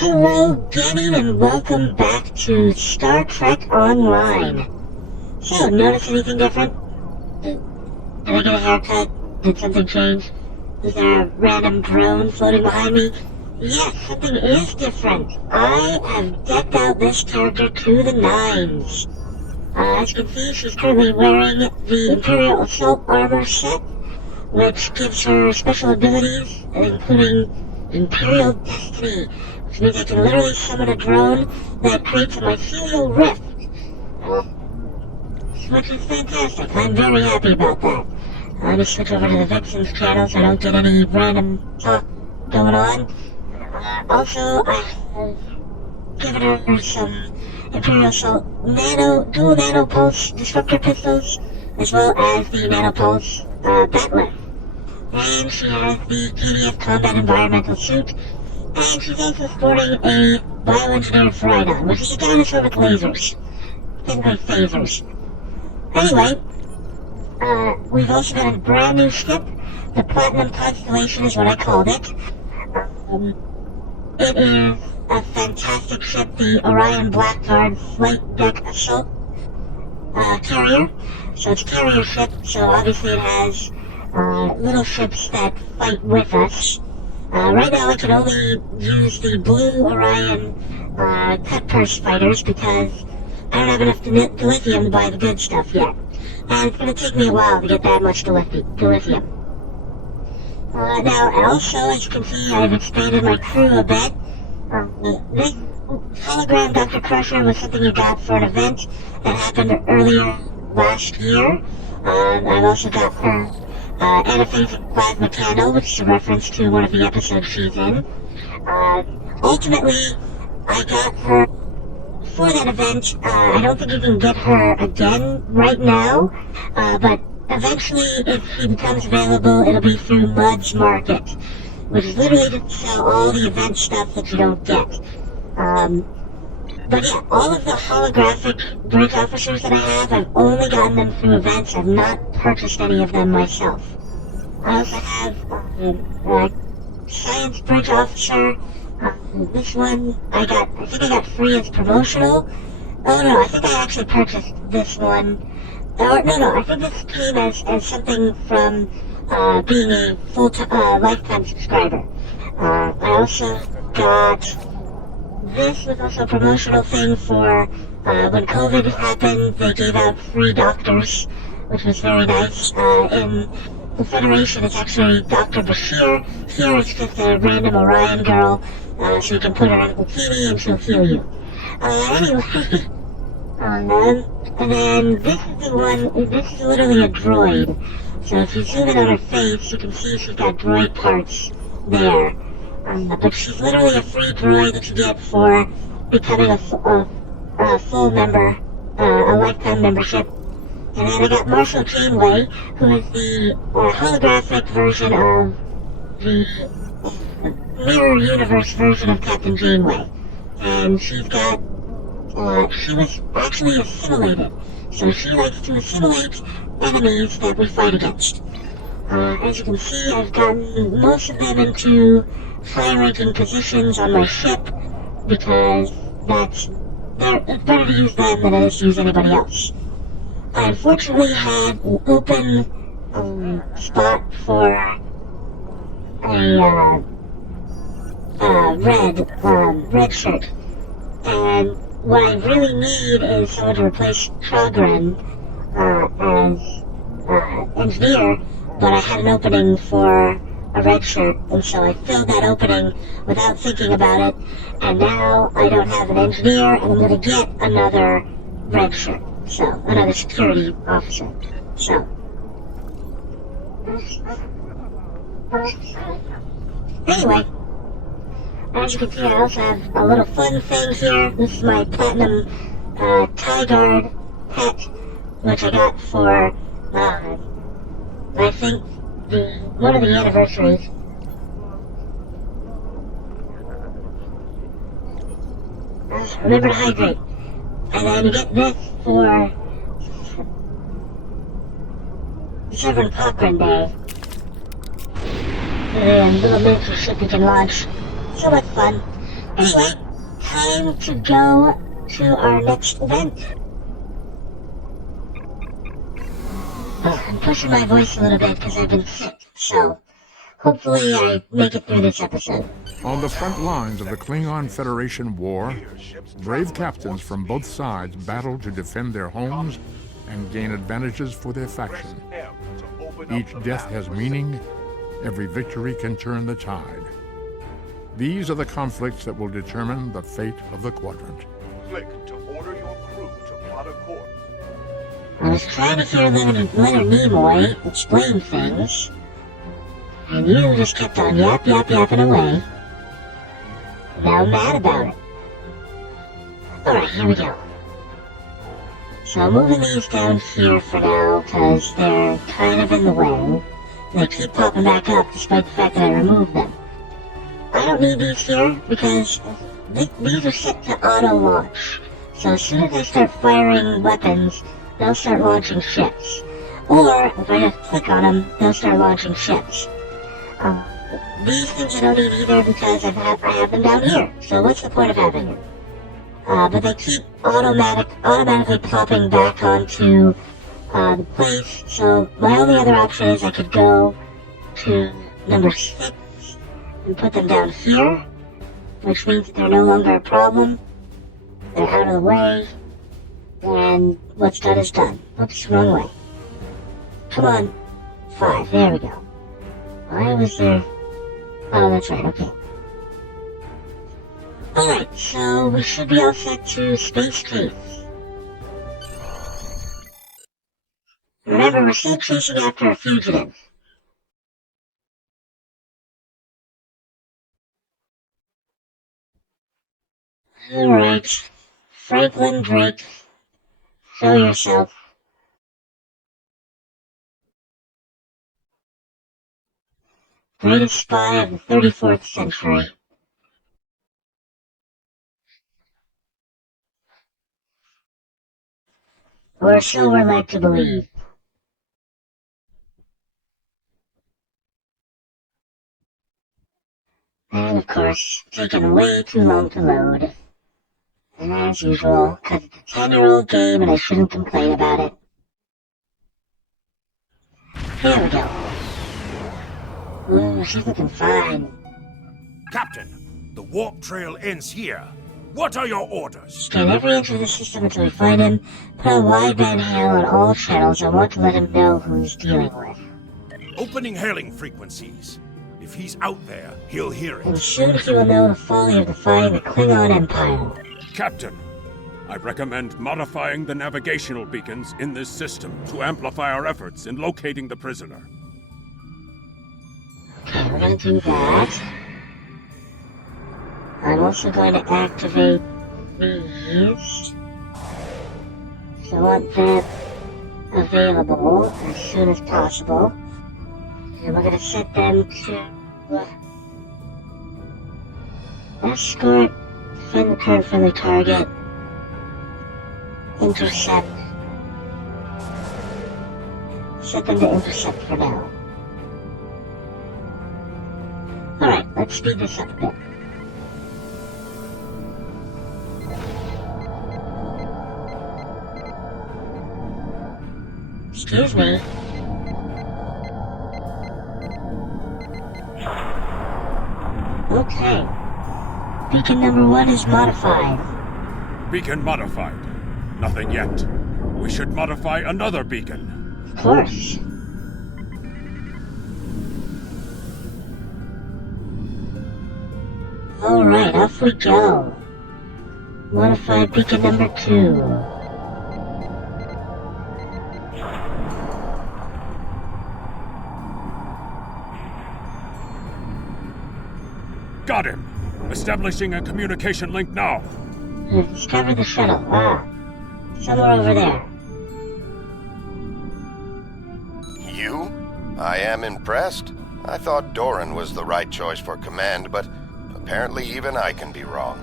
Hello, Gaming, and welcome back to Star Trek Online. So, notice anything different? Did I get a haircut? Did something change? Is there a random drone floating behind me? Yes, something is different. I have decked out this character to the nines. As you can see, she's currently wearing the Imperial Assault Armor set, which gives her special abilities, including Imperial Destiny, which means I can literally summon a drone that creates a mycelial rift, which is fantastic. I'm very happy about that. I'm gonna switch over to the Vixen's channel so I don't get any random talk going on. Also, I have given her some Imperial Assault dual nano pulse disruptor pistols, as well as the nano pulse battler. And she has the KDF combat environmental suit, and she's also sporting a bioengineered Phrynon, which is a dinosaur with lasers. Basically phasers. Anyway, we've also got a brand new ship. The Platinum Constellation is what I called it. It is a fantastic ship, the Orion Blackguard Flight Deck Assault Carrier. So it's a carrier ship, so obviously it has little ships that fight with us. Right now I can only use the blue Orion Cut Purse fighters because I don't have enough dilithium to buy the good stuff yet. And it's going to take me a while to get that much dilithium. Now also, as you can see, I've expanded my crew a bit. This hologram Dr. Crusher was something you got for an event that happened earlier last year. I've also got her Anaphasic Plasma Candle, which is a reference to one of the episodes she's in. Ultimately, I got her for that event. I don't think you can get her again right now, but eventually, if she becomes available, it'll be through Mud's Market, which is literally to sell all the event stuff that you don't get. But yeah, all of the holographic bridge officers that I have, I've only gotten them through events. I've not purchased any of them myself. I also have a Science Bridge Officer. This one I think I got free as promotional. Oh no, I think I actually purchased this one. No, I think this came as something from being a lifetime subscriber. I also got, this was also a promotional thing for when COVID happened. They gave out free doctors, which was very nice. In the Federation, it's actually Dr. Bashir. Here it's just a random Orion girl, so you can put her in a bikini and she'll heal you. Anyway, and then this is the one, this is literally a droid. So if you zoom in on her face, you can see she's got droid parts there. But she's literally a free droid that you get for becoming a full member, a lifetime membership. And then I got Marshall Janeway, who is the holographic version of the mirror universe version of Captain Janeway. And she's got, she was actually assimilated. So she likes to assimilate enemies that we fight against. As you can see, I've gotten most of them into high-ranking positions on my ship because it's better to use them than it is to use anybody else. I unfortunately had an open spot for a red shirt, and what I really need is someone to replace Trogren as engineer, but I had an opening for a red shirt, and so I filled that opening without thinking about it, and now I don't have an engineer, and I'm going to get another red shirt, so, another security officer, so. Anyway, as you can see, I also have a little fun thing here. This is my Platinum TIE Guard pet, which I got for, I think, one of the anniversaries. Remember to hydrate. And then you get this for Severin Cochrane Day. And little miniature ship you can launch. So much fun. Anyway, time to go to our next event. Oh, I'm pushing my voice a little bit because I've been sick, so hopefully I make it through this episode. On the front lines of the Klingon Federation war, brave captains from both sides battle to defend their homes and gain advantages for their faction. Each death has meaning. Every victory can turn the tide. These are the conflicts that will determine the fate of the quadrant. Click to order your crew to plot a course. I was trying to hear Leonard Nimoy explain things, and you just kept on yapping away. Now I'm mad about it. Alright, here we go. So I'm moving these down here for now, because they're kind of in the way. They keep popping back up despite the fact that I removed them. I don't need these here, because these are set to auto-launch. So as soon as I start firing weapons, they'll start launching ships. Or, if I just click on them, they'll start launching ships. These things I don't need either because I have them down here. So what's the point of having them? But they keep automatically popping back onto the place. So my only other option is I could go to number 6 and put them down here, which means that they're no longer a problem. They're out of the way, and what's done is done. Oops, wrong way. Come on, 5, there we go. Why was there... Oh, that's right, okay. Alright, so we should be all set to Space Case. Remember, we're still chasing after a fugitive. Alright, Franklin Drake, show yourself. Greatest spy of the 34th century. Or so we're led to believe. And of course, taking way too long to load. And as usual, because it's a 10-year-old game and I shouldn't complain about it. Here we go. Ooh, she's looking fine. Captain, the warp trail ends here. What are your orders? Scan every inch of the system until we find him. Put a wideband hail on all channels. I want to let him know who he's dealing with. Opening hailing frequencies. If he's out there, he'll hear And it. soon he will know the folly of defying the Klingon Empire. Captain, I recommend modifying the navigational beacons in this system to amplify our efforts in locating the prisoner. Okay, we're gonna do that. I'm also going to activate these. So I want that available as soon as possible. And we're gonna set them to escort, defend the current friendly target, intercept. Set them to intercept for now. Alright, let's speed this up a bit. Excuse me. Okay. Beacon number 1 is modified. Beacon modified. Nothing yet. We should modify another beacon. Of course. Alright, off we go. Modified beacon number 2. Got him! Establishing a communication link now. We've discovered the shuttle. Somewhere over there. You? I am impressed. I thought Doran was the right choice for command, but apparently even I can be wrong.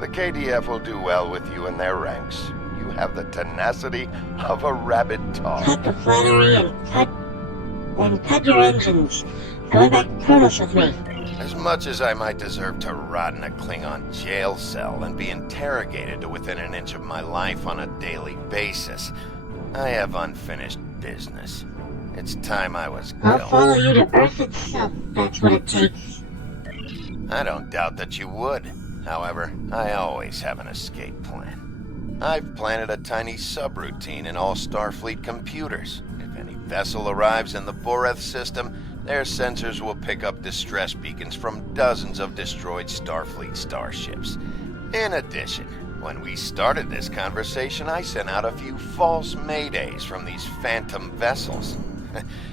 The KDF will do well with you in their ranks. You have the tenacity of a rabid dog. Cut the flattery and cut your engines. Going back to Kronos with me. As much as I might deserve to rot in a Klingon jail cell and be interrogated to within an inch of my life on a daily basis, I have unfinished business. It's time I was I'll going. follow you to Earth itself. That's what it takes. I don't doubt that you would. However, I always have an escape plan. I've planted a tiny subroutine in all Starfleet computers. If any vessel arrives in the Boreth system, their sensors will pick up distress beacons from dozens of destroyed Starfleet starships. In addition, when we started this conversation, I sent out a few false maydays from these phantom vessels.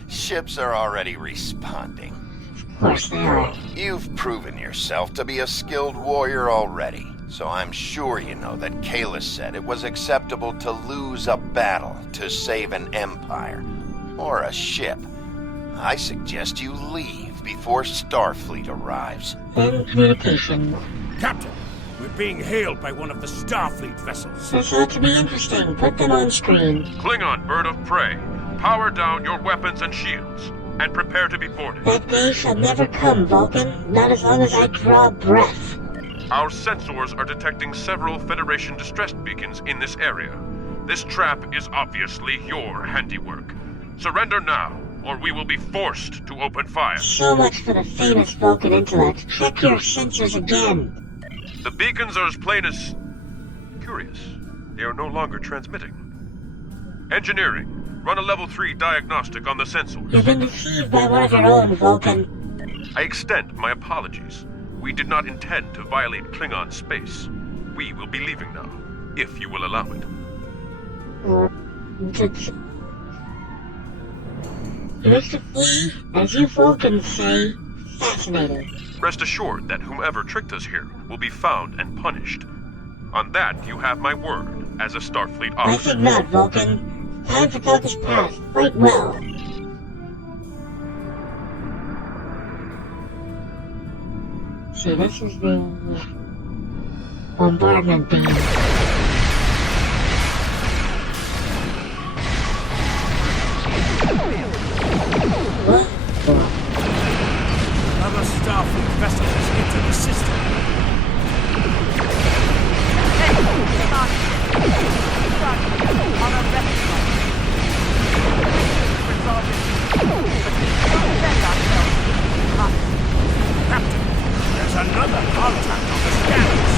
Ships are already responding. Of course they are. You've proven yourself to be a skilled warrior already, so I'm sure you know that Kalis said it was acceptable to lose a battle to save an empire, or a ship. I suggest you leave before Starfleet arrives. In communication. Captain, we're being hailed by one of the Starfleet vessels. This ought to be interesting. Put them on screen. Klingon bird of prey, power down your weapons and shields, and prepare to be boarded. That day shall never come, Vulcan. Not as long as I draw breath. Our sensors are detecting several Federation distress beacons in this area. This trap is obviously your handiwork. Surrender now, or we will be forced to open fire. So much for the famous Vulcan intellect. Check your sensors again. The beacons are as plain as... curious. They are no longer transmitting. Engineering, run a level 3 diagnostic on the sensors. You've been deceived by one of your own, Vulcan. I extend my apologies. We did not intend to violate Klingon space. We will be leaving now, if you will allow it. Here's to flee, as you Vulcans say, fascinating. Rest assured that whomever tricked us here will be found and punished. On that, you have my word as a Starfleet I officer. think not, Vulcan. Time to talk is past. Fight well. See, this is the bombardment beam. What? Another Starfleet vessel has entered the system. Hey, hang on. On our rescue line. Resolving. Don't send ourselves. Captain, there's another contact on the scanners.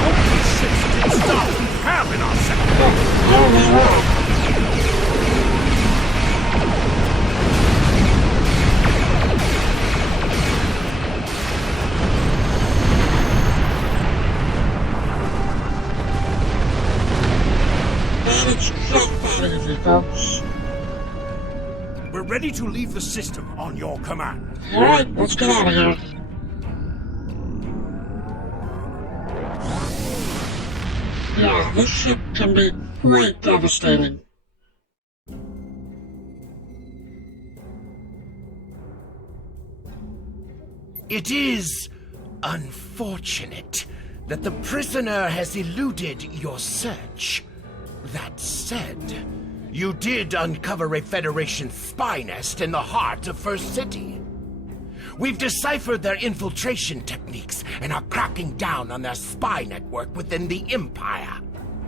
Hope these ships didn't Starfleet have in our sector. Only one. And it's just that easy, folks. We're ready to leave the system on your command. Alright, let's get out of here. Yeah, this ship can be quite devastating. It is unfortunate that the prisoner has eluded your search. That said, you did uncover a Federation spy nest in the heart of First City. We've deciphered their infiltration techniques and are cracking down on their spy network within the Empire.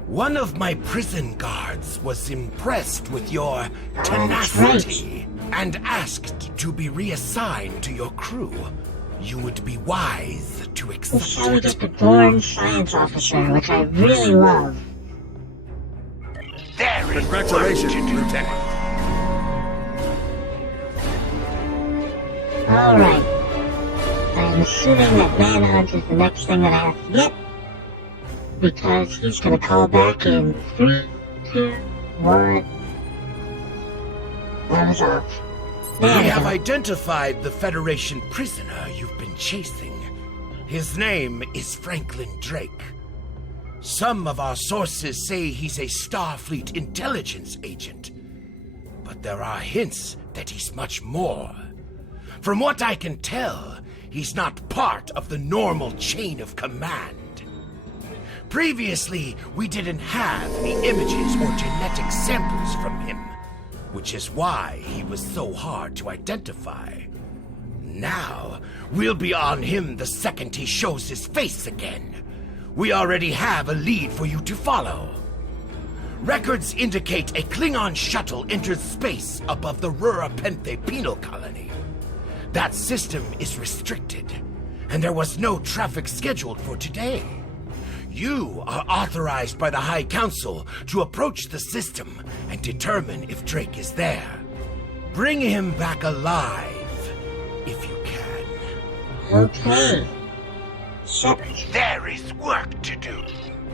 One of my prison guards was impressed with your tenacity and asked to be reassigned to your crew. You would be wise to This is how accept we it. get the born science officer, which I really love. There is Congratulations, work to do. Lieutenant. Alright. I'm assuming that manhunt is the next thing that I have to get. Because he's gonna call back in 3, 2, 1. That was off. There We we have go. identified the Federation prisoner you've been chasing. His name is Franklin Drake. Some of our sources say he's a Starfleet intelligence agent, but there are hints that he's much more. From what I can tell, he's not part of the normal chain of command. Previously, we didn't have any images or genetic samples from him, which is why he was so hard to identify. Now, we'll be on him the second he shows his face again. We already have a lead for you to follow. Records indicate a Klingon shuttle entered space above the Rurapenthe penal colony. That system is restricted, and there was no traffic scheduled for today. You are authorized by the High Council to approach the system and determine if Drake is there. Bring him back alive, if you can. Okay. So, There is work to do.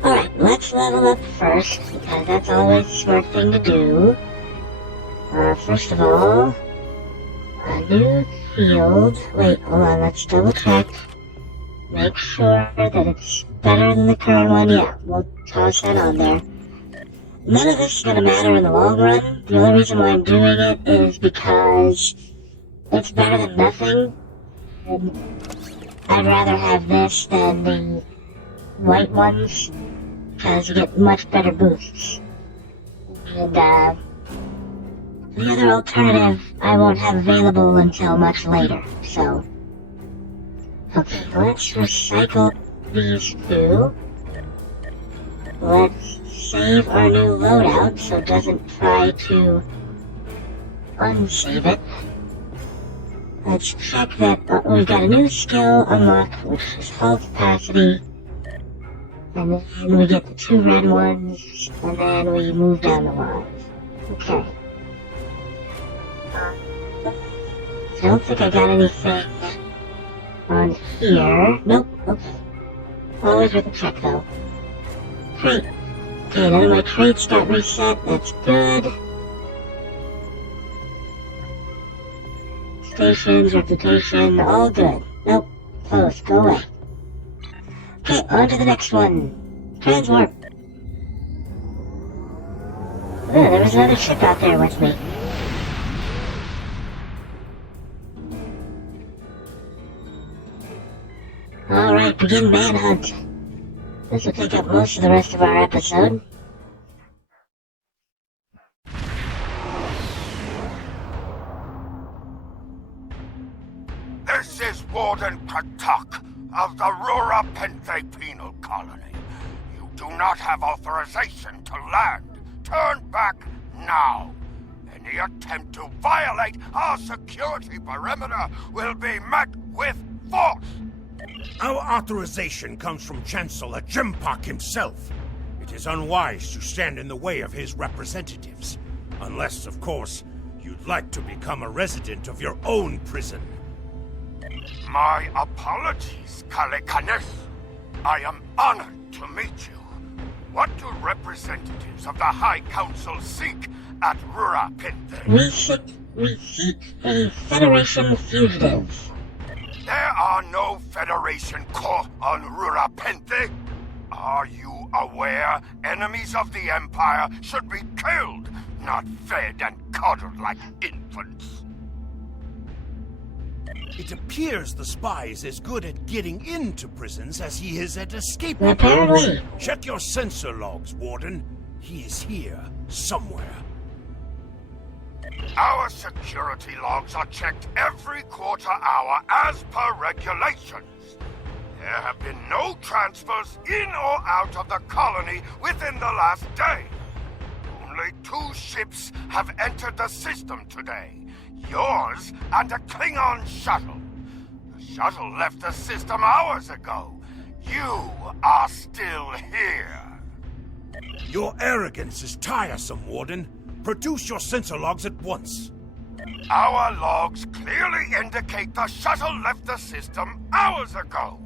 alright, let's level up first, because that's always a smart thing to do. First of all, a new field. Wait, hold on, let's double check. Make sure that it's better than the current one. Yeah, we'll toss that on there. None of this is going to matter in the long run. The only reason why I'm doing it is because it's better than nothing. I'd rather have this than the white ones, because you get much better boosts. And the other alternative I won't have available until much later, so... Okay, let's recycle these two. Let's save our new loadout so it doesn't try to unsave it. Let's check that we've got a new skill unlocked, which is hull capacity. And then we get the 2 red ones, and then we move down the line. Okay. I don't think I got anything on here. Nope. Okay. Always with a check though. Crate. Okay, none of my crates got reset. That's good. Stations, reputation, all good. Nope. Close. Go away. Okay, on to the next one. Transwarp. Oh, there was another ship out there with me. Alright, begin manhunt. This will take up most of the rest of our episode. This is Warden Katuk of the Rurapenthe Penal Colony. You do not have authorization to land. Turn back now. Any attempt to violate our security perimeter will be met with force. Our authorization comes from Chancellor Jimpak himself. It is unwise to stand in the way of his representatives. Unless, of course, you'd like to become a resident of your own prison. My apologies, Kalekanes. I am honored to meet you. What do representatives of the High Council seek at Rurapenthe? We seek a Federation fugitive. There are no Federation corps on Rurapenthe. Are you aware enemies of the Empire should be killed, not fed and coddled like infants? It appears the spy is as good at getting into prisons as he is at escaping. Apparently. Check your sensor logs, Warden. He is here, somewhere. Our security logs are checked every quarter hour as per regulations. There have been no transfers in or out of the colony within the last day. Only 2 ships have entered the system today. Yours and a Klingon shuttle. The shuttle left the system hours ago. You are still here. Your arrogance is tiresome, Warden. Produce your sensor logs at once. Our logs clearly indicate the shuttle left the system hours ago.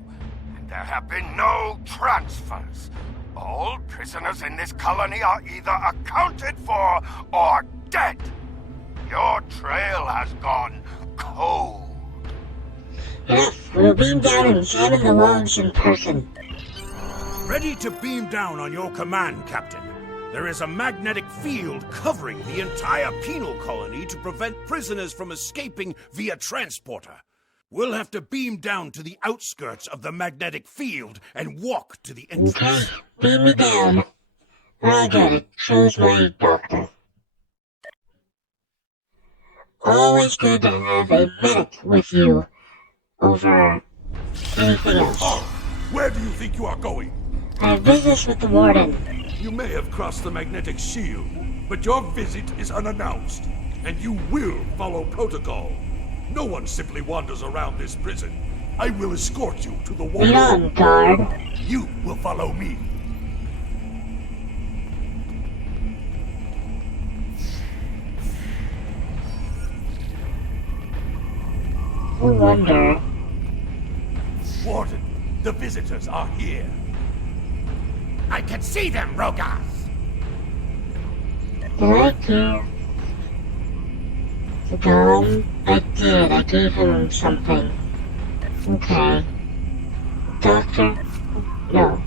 And there have been no transfers. All prisoners in this colony are either accounted for or dead. Your trail has gone cold. Enough. We'll beam down and examine the logs in person. Ready to beam down on your command, Captain. There is a magnetic field covering the entire penal colony to prevent prisoners from escaping via transporter. We'll have to beam down to the outskirts of the magnetic field and walk to the entrance. Okay, beam me down. I got it. Shows my doctor. Always good to have a medic with you. over anything else. Where do you think you are going? I have business with the warden. You may have crossed the magnetic shield, but your visit is unannounced, and you will follow protocol. No one simply wanders around this prison. I will escort you to the Lead warden. on, guard. You will follow me. I wonder. Warden, the visitors are here. I can see them, Rogas! Did I give the gun? I did. I gave him something. Okay. Doctor? No.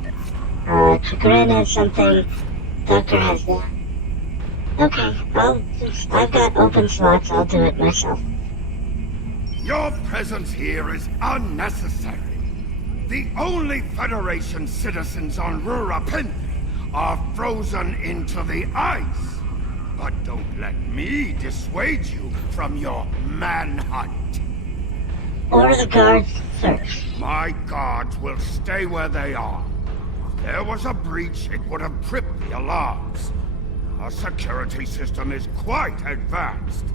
Chagrin has something. Doctor has that. Okay, I've got open slots. I'll do it myself. Your presence here is unnecessary. The only Federation citizens on Rurapinti are frozen into the ice. But don't let me dissuade you from your manhunt. Order the guards search. My guards will stay where they are. If there was a breach, it would have tripped the alarms. Our security system is quite advanced.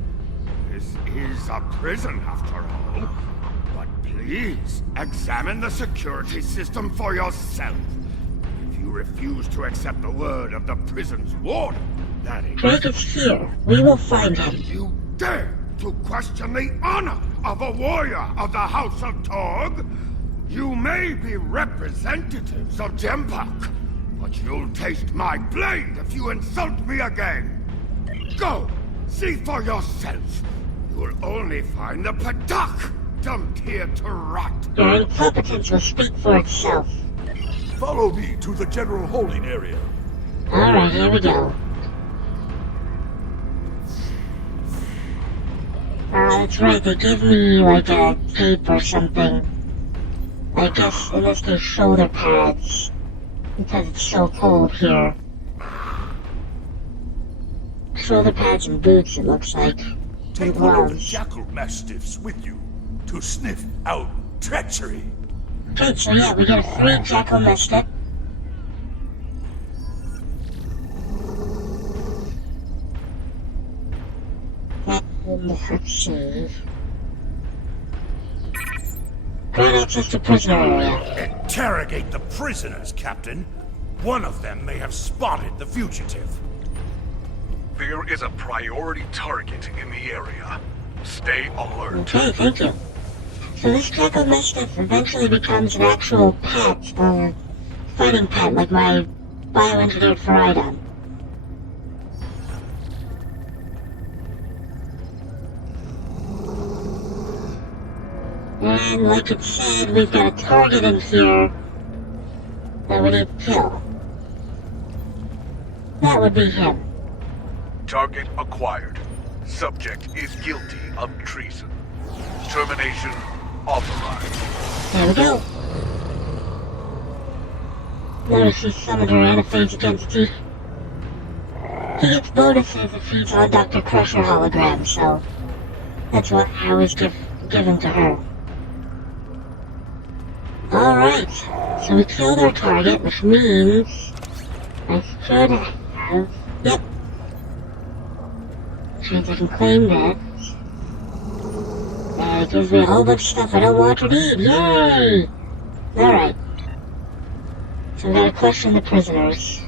This is a prison, after all. But please, examine the security system for yourself. If you refuse to accept the word of the prison's warden, that is... Drake is here. We will find him. You dare to question the honor of a warrior of the House of Torg? You may be representatives of Jempak, but you'll taste my blade if you insult me again. Go, see for yourself. You'll only find the Padak dumped here to rot. Your incompetence will speak for itself. Follow me to the general holding area. Alright, here we go. That's right, they give me like a tape or something. I guess in this case shoulder pads. Because it's so cold here. Shoulder pads and boots, it looks like. Take one of the jackal mastiffs with you to sniff out treachery. Okay, so yeah, we got a 3 jackal mastiff. Let's see. Grant access to prisoner area. Interrogate the prisoners, Captain. One of them may have spotted the fugitive. There is a priority target in the area. Stay alert. Okay, thank you. So this jackal mastiff eventually becomes an actual pet, fighting pet, like my bioengineered Faridon. And like it said, we've got a target in here that we need to kill. That would be him. Target acquired. Subject is guilty of treason. Termination authorized. There we go. Notice he summoned a Ranophage entity. He gets bonuses if he's on Dr. Crusher hologram, so that's what I always give him to her. Alright, so we killed our target, which means I should have... Yep. Which means I can claim that. And it gives me a whole bunch of stuff I don't want to need. Yay! Alright. So we gotta question the prisoners.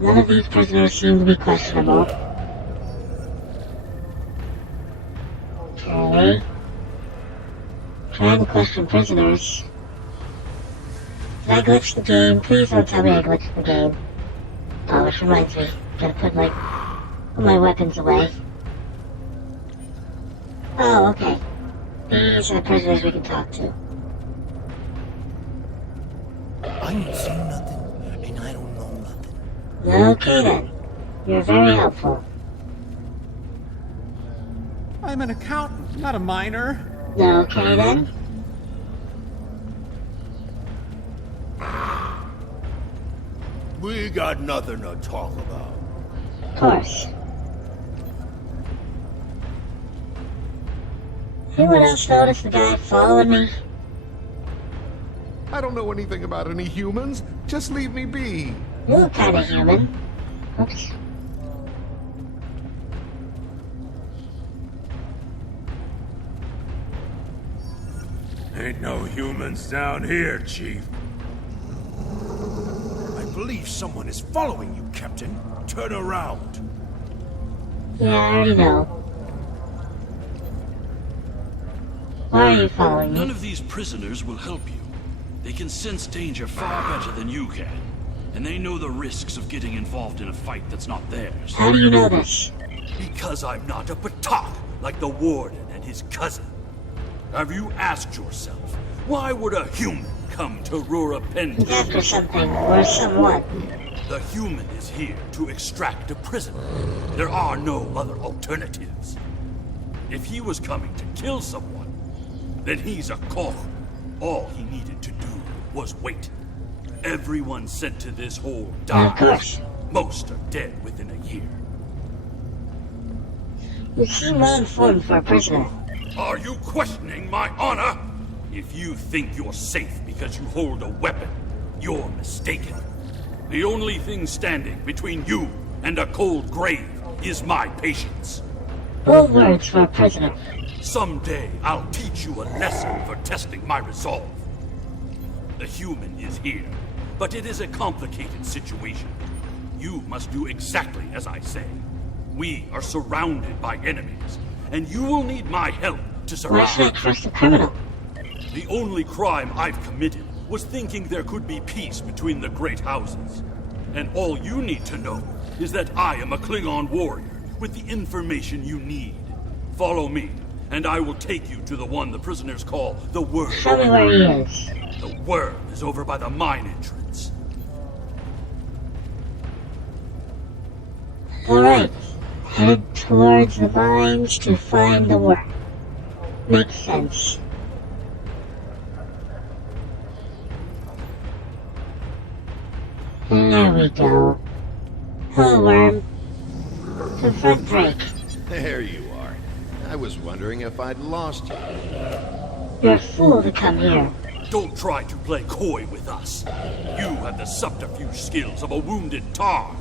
None of these prisoners seem to be questionable. Okay. Trying to question prisoners. Did I glitch the game? Please don't tell me I glitched the game. Oh, which reminds me. Gotta put my weapons away. Oh, okay. These are the prisoners we can talk to. I ain't seen nothing, and I don't know nothing. Okay then. You're very helpful. I'm an accountant, not a miner. Okay then. We got nothing to talk about. Of course. Anyone else notice the guy following me? I don't know anything about any humans. Just leave me be. You look kind of human. Oops. Ain't no humans down here, Chief. I believe someone is following you, Captain. Turn around. Yeah, I already know. Why are you following me? None of these prisoners will help you. They can sense danger far better than you can. And they know the risks of getting involved in a fight that's not theirs. How do you know this? Because I'm not a Batak like the Warden and his cousin. Have you asked yourself, why would a human come to Rura Pen? He's after something, or someone. The human is here to extract a prisoner. There are no other alternatives. If he was coming to kill someone, then he's a koch. All he needed to do was wait. Everyone sent to this hole died. Of course. Most are dead within a year. You seem well informed for a prisoner. Are you questioning my honor? If you think you're safe because you hold a weapon, you're mistaken. The only thing standing between you and a cold grave is my patience. Bold words for a prisoner. Someday I'll teach you a lesson for testing my resolve. The human is here, but it is a complicated situation. You must do exactly as I say. We are surrounded by enemies, and you will need my help to survive. Why should I trust a criminal? The only crime I've committed was thinking there could be peace between the great houses. And all you need to know is that I am a Klingon warrior with the information you need. Follow me, and I will take you to the one the prisoners call the Worm. Show me where he is. The Worm is over by the mine entrance. Alright. Head towards the mines to find the worm. Makes sense. There we go. Hello, worm. Confront Drake. There you are. I was wondering if I'd lost you. You're a fool to come here. Don't try to play coy with us. You have the subterfuge skills of a wounded tar.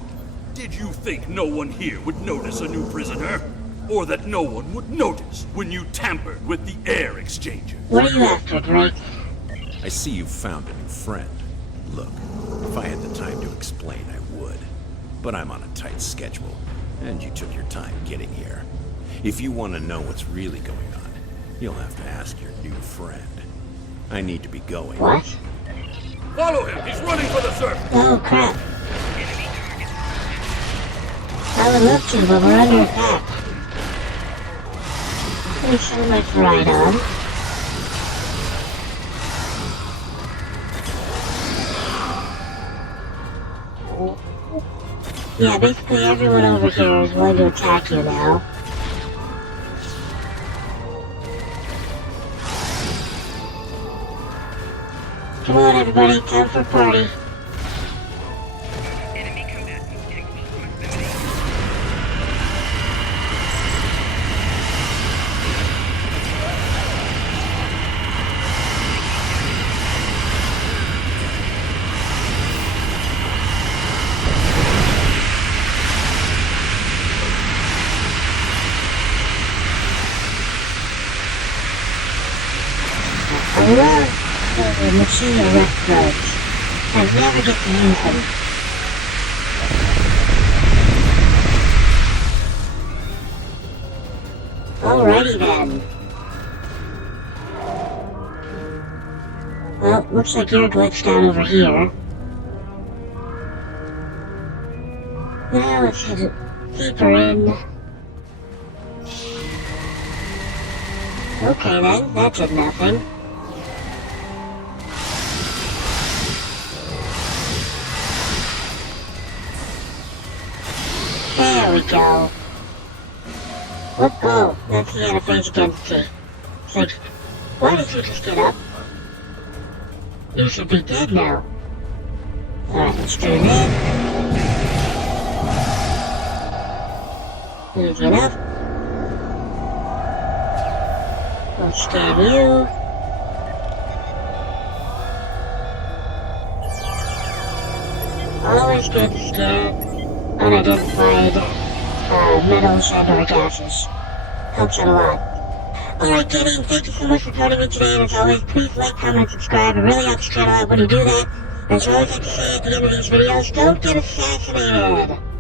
Did you think no one here would notice a new prisoner? Or that no one would notice when you tampered with the air exchanger? What are you after, Drake? I see you found a new friend. Look, if I had the time to explain, I would. But I'm on a tight schedule, and you took your time getting here. If you want to know what's really going on, you'll have to ask your new friend. I need to be going. What? Follow him! He's running for the surface! Oh, crap. I would love to, but we're under attack. Thanks so much for right on. Yeah, basically everyone over here is going to attack you now. Come on, everybody, time for a party. I love the machine electrodes. I never get to use them. Alrighty then. Well, looks like you're glitched out over here. Now let's head deeper in. Okay then, that did nothing. There we go. What? Oh, that's the antiphase against T. It's like, why did you just get up? You should be dead now. Alright, let's do this. Easy enough. Won't scare you. Always good to scare unidentified metals and or gases. Helps out a lot. Alright, Kenny, thank you so much for joining me today, and as always, please like, comment, and subscribe. It really helps the channel out when you do that. As always, like to say at the end of these videos, don't get assassinated!